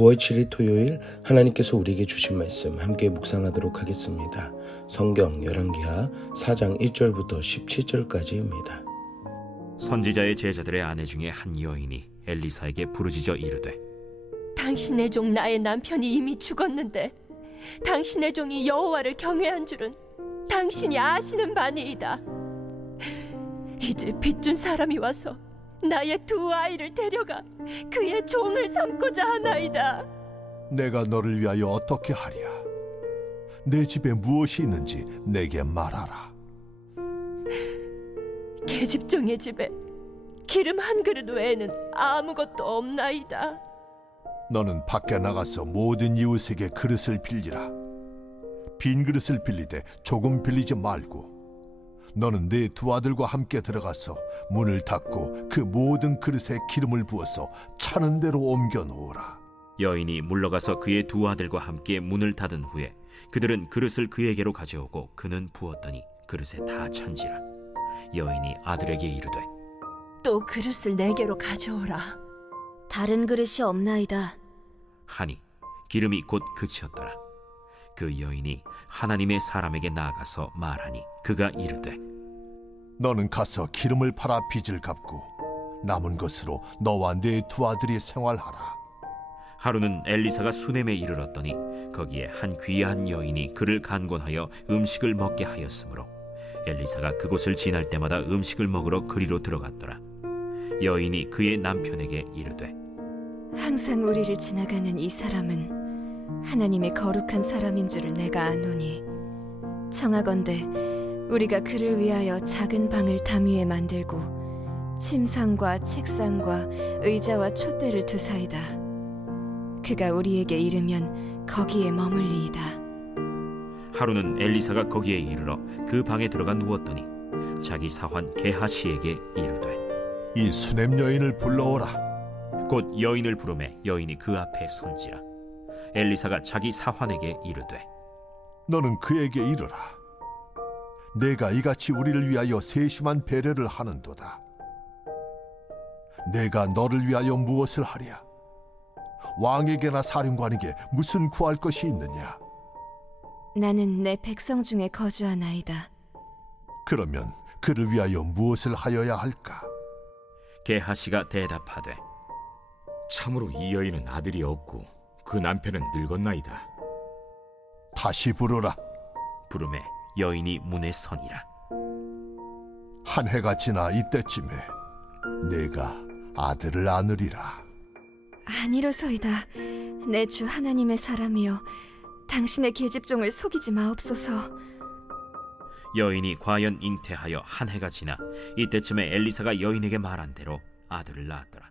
9월 7일 토요일 하나님께서 우리에게 주신 말씀 함께 묵상하도록 하겠습니다. 성경 열왕기하 4장 1절부터 17절까지입니다. 선지자의 제자들의 아내 중에 한 여인이 엘리사에게 부르짖어 이르되, 당신의 종 나의 남편이 이미 죽었는데 당신의 종이 여호와를 경외한 줄은 당신이 아시는 바니이다. 이제 빚준 사람이 와서 나의 두 아이를 데려가 그의 종을 삼고자 하나이다. 내가 너를 위하여 어떻게 하랴? 내 집에 무엇이 있는지 내게 말하라. 계집종의 집에 기름 한 그릇 외에는 아무것도 없나이다. 너는 밖에 나가서 모든 이웃에게 그릇을 빌리라. 빈 그릇을 빌리되 조금 빌리지 말고, 너는 네 두 아들과 함께 들어가서 문을 닫고 그 모든 그릇에 기름을 부어서 차는 대로 옮겨 놓으라. 여인이 물러가서 그의 두 아들과 함께 문을 닫은 후에 그들은 그릇을 그에게로 가져오고 그는 부었더니 그릇에 다 찬지라. 여인이 아들에게 이르되, 또 그릇을 내게로 가져오라. 다른 그릇이 없나이다. 하니 기름이 곧 그치었더라. 그 여인이 하나님의 사람에게 나아가서 말하니 그가 이르되, 너는 가서 기름을 팔아 빚을 갚고 남은 것으로 너와 네 두 아들이 생활하라. 하루는 엘리사가 수넴에 이르렀더니 거기에 한 귀한 여인이 그를 간곤하여 음식을 먹게 하였으므로 엘리사가 그곳을 지날 때마다 음식을 먹으러 그리로 들어갔더라. 여인이 그의 남편에게 이르되, 항상 우리를 지나가는 이 사람은 하나님의 거룩한 사람인 줄을 내가 아노니, 청하건대 우리가 그를 위하여 작은 방을 담 위에 만들고 침상과 책상과 의자와 촛대를 두사이다. 그가 우리에게 이르면 거기에 머물리이다. 하루는 엘리사가 거기에 이르러 그 방에 들어가 누웠더니 자기 사환 게하시에게 이르되, 이 수냄 여인을 불러오라. 곧 여인을 부르매 여인이 그 앞에 선지라. 엘리사가 자기 사환에게 이르되, 너는 그에게 이르라. 내가 이같이 우리를 위하여 세심한 배려를 하는도다. 내가 너를 위하여 무엇을 하랴? 왕에게나 사령관에게 무슨 구할 것이 있느냐? 나는 내 백성 중에 거주하나이다. 그러면 그를 위하여 무엇을 하여야 할까? 게하시가 대답하되, 참으로 이 여인은 아들이 없고 그 남편은 늙었나이다. 다시 부르라. 부르매 여인이 문에 서니라. 한 해가 지나 이때쯤에 내가 아들을 안으리라. 아니로소이다. 내 주 하나님의 사람이여, 당신의 계집종을 속이지 마옵소서. 여인이 과연 잉태하여 한 해가 지나 이때쯤에 엘리사가 여인에게 말한 대로 아들을 낳았더라.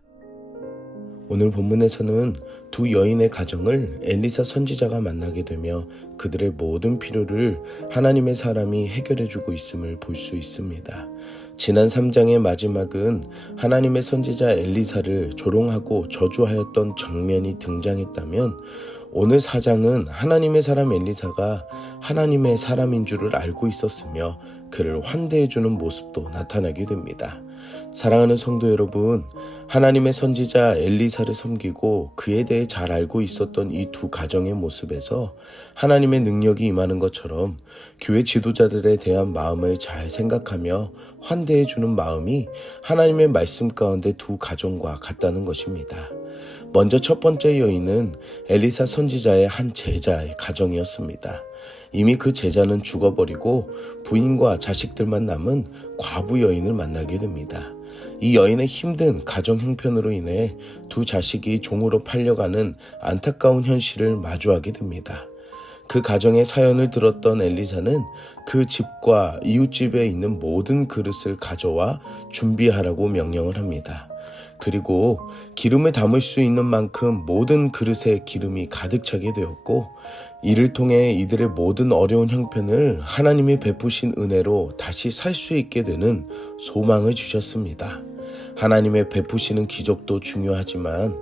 오늘 본문에서는 두 여인의 가정을 엘리사 선지자가 만나게 되며 그들의 모든 필요를 하나님의 사람이 해결해주고 있음을 볼 수 있습니다. 지난 3장의 마지막은 하나님의 선지자 엘리사를 조롱하고 저주하였던 장면이 등장했다면, 오늘 4장은 하나님의 사람 엘리사가 하나님의 사람인 줄을 알고 있었으며 그를 환대해주는 모습도 나타나게 됩니다. 사랑하는 성도 여러분, 하나님의 선지자 엘리사를 섬기고 그에 대해 잘 알고 있었던 이 두 가정의 모습에서 하나님의 능력이 임하는 것처럼 교회 지도자들에 대한 마음을 잘 생각하며 환대해주는 마음이 하나님의 말씀 가운데 두 가정과 같다는 것입니다. 먼저 첫 번째 여인은 엘리사 선지자의 한 제자의 가정이었습니다. 이미 그 제자는 죽어버리고 부인과 자식들만 남은 과부 여인을 만나게 됩니다. 이 여인의 힘든 가정 형편으로 인해 두 자식이 종으로 팔려가는 안타까운 현실을 마주하게 됩니다. 그 가정의 사연을 들었던 엘리사는 그 집과 이웃집에 있는 모든 그릇을 가져와 준비하라고 명령을 합니다. 그리고 기름을 담을 수 있는 만큼 모든 그릇에 기름이 가득 차게 되었고, 이를 통해 이들의 모든 어려운 형편을 하나님이 베푸신 은혜로 다시 살 수 있게 되는 소망을 주셨습니다. 하나님의 베푸시는 기적도 중요하지만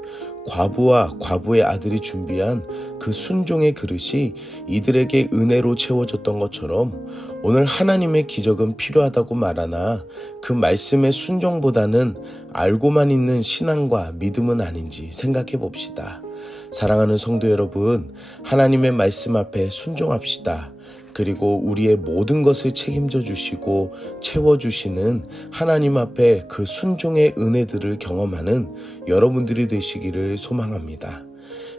과부와 과부의 아들이 준비한 그 순종의 그릇이 이들에게 은혜로 채워졌던 것처럼 오늘 하나님의 기적은 필요하다고 말하나 그 말씀의 순종보다는 알고만 있는 신앙과 믿음은 아닌지 생각해 봅시다. 사랑하는 성도 여러분, 하나님의 말씀 앞에 순종합시다. 그리고 우리의 모든 것을 책임져 주시고 채워주시는 하나님 앞에 그 순종의 은혜들을 경험하는 여러분들이 되시기를 소망합니다.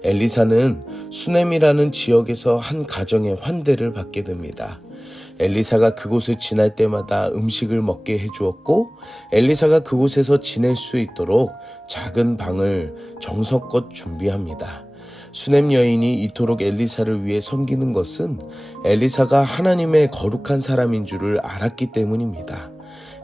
엘리사는 수넴이라는 지역에서 한 가정의 환대를 받게 됩니다. 엘리사가 그곳을 지날 때마다 음식을 먹게 해주었고, 엘리사가 그곳에서 지낼 수 있도록 작은 방을 정성껏 준비합니다. 수넴 여인이 이토록 엘리사를 위해 섬기는 것은 엘리사가 하나님의 거룩한 사람인 줄을 알았기 때문입니다.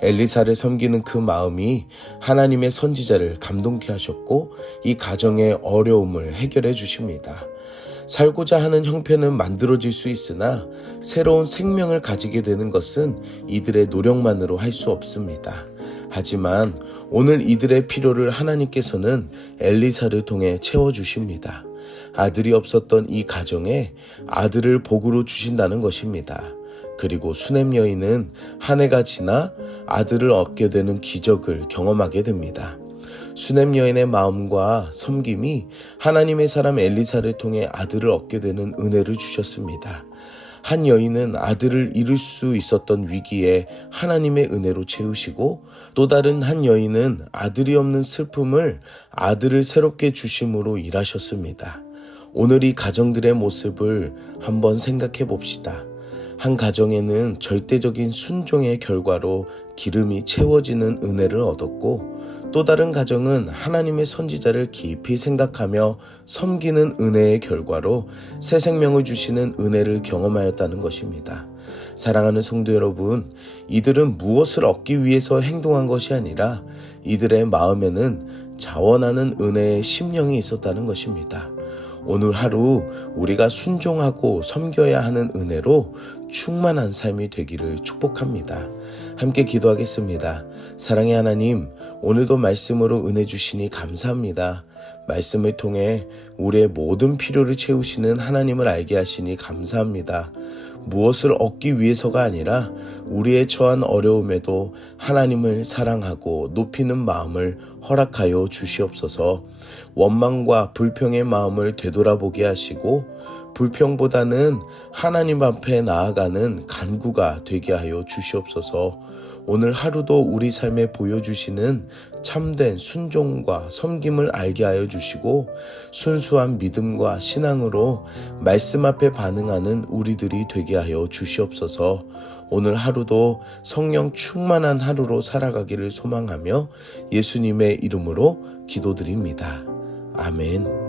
엘리사를 섬기는 그 마음이 하나님의 선지자를 감동케 하셨고, 이 가정의 어려움을 해결해 주십니다. 살고자 하는 형편은 만들어질 수 있으나 새로운 생명을 가지게 되는 것은 이들의 노력만으로 할 수 없습니다. 하지만 오늘 이들의 필요를 하나님께서는 엘리사를 통해 채워주십니다. 아들이 없었던 이 가정에 아들을 복으로 주신다는 것입니다. 그리고 수넴 여인은 한 해가 지나 아들을 얻게 되는 기적을 경험하게 됩니다. 수넴 여인의 마음과 섬김이 하나님의 사람 엘리사를 통해 아들을 얻게 되는 은혜를 주셨습니다. 한 여인은 아들을 잃을 수 있었던 위기에 하나님의 은혜로 채우시고, 또 다른 한 여인은 아들이 없는 슬픔을 아들을 새롭게 주심으로 일하셨습니다. 오늘 이 가정들의 모습을 한번 생각해 봅시다. 한 가정에는 절대적인 순종의 결과로 기름이 채워지는 은혜를 얻었고, 또 다른 가정은 하나님의 선지자를 깊이 생각하며 섬기는 은혜의 결과로 새 생명을 주시는 은혜를 경험하였다는 것입니다. 사랑하는 성도 여러분, 이들은 무엇을 얻기 위해서 행동한 것이 아니라 이들의 마음에는 자원하는 은혜의 심령이 있었다는 것입니다. 오늘 하루 우리가 순종하고 섬겨야 하는 은혜로 충만한 삶이 되기를 축복합니다. 함께 기도하겠습니다. 사랑의 하나님, 오늘도 말씀으로 은혜 주시니 감사합니다. 말씀을 통해 우리의 모든 필요를 채우시는 하나님을 알게 하시니 감사합니다. 무엇을 얻기 위해서가 아니라 우리의 처한 어려움에도 하나님을 사랑하고 높이는 마음을 허락하여 주시옵소서. 원망과 불평의 마음을 되돌아보게 하시고, 불평보다는 하나님 앞에 나아가는 간구가 되게 하여 주시옵소서. 오늘 하루도 우리 삶에 보여주시는 참된 순종과 섬김을 알게 하여 주시고, 순수한 믿음과 신앙으로 말씀 앞에 반응하는 우리들이 되게 하여 주시옵소서. 오늘 하루도 성령 충만한 하루로 살아가기를 소망하며 예수님의 이름으로 기도드립니다. 아멘.